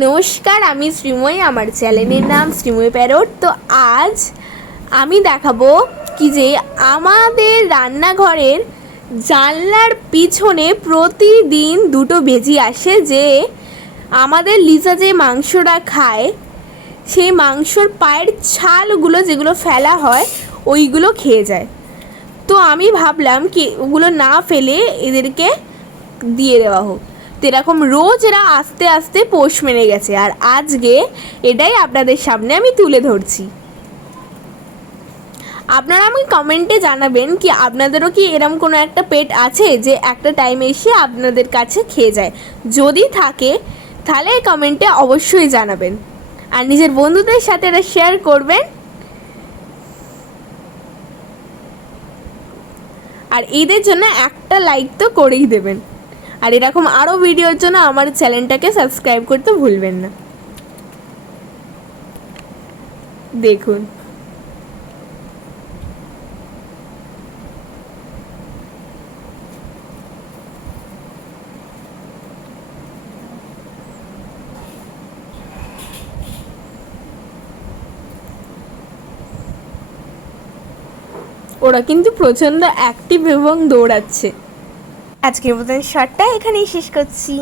নমস্কার, আমি শ্রীময়ী, আমার চ্যানেলের নাম শ্রীময়ী প্যারট। তো আজ আমি দেখাবো কি যে আমাদের রান্নাঘরের জানলার পিছনে প্রতিদিন দুটো বেজি আসে যে আমাদের লিজা যে মাংসটা খায়, সেই মাংসর পায়ের ছালগুলো যেগুলো ফেলা হয়, ওইগুলো খেয়ে যায়। তো আমি ভাবলাম কি ওগুলো না ফেলে এদেরকে দিয়ে দেওয়া হোক। তো এরকম রোজ এরা আস্তে আস্তে পোষ মেনে গেছে। আর আজকে এটাই আপনাদের সামনে আমি তুলে ধরছি। আপনারা আমি কমেন্টে জানাবেন কি আপনাদেরও কি এরম কোনো একটা পেট আছে যে একটা টাইম এসে আপনাদের কাছে খেয়ে যায়? যদি থাকে, তাহলে কমেন্টে অবশ্যই জানাবেন। আর নিজের বন্ধুদের সাথে এটা শেয়ার করবেন। আর এদের জন্য একটা লাইক তো করেই দেবেন। আর এরকম আরও ভিডিওর জন্য আমার চ্যানেলটাকে সাবস্ক্রাইব করতে ভুলবেন না। দেখুন। ওরা কিন্তু প্রচণ্ড অ্যাক্টিভ এবং দৌড়াচ্ছে। আজকের মতন শর্টটা এখানেই শেষ করছি।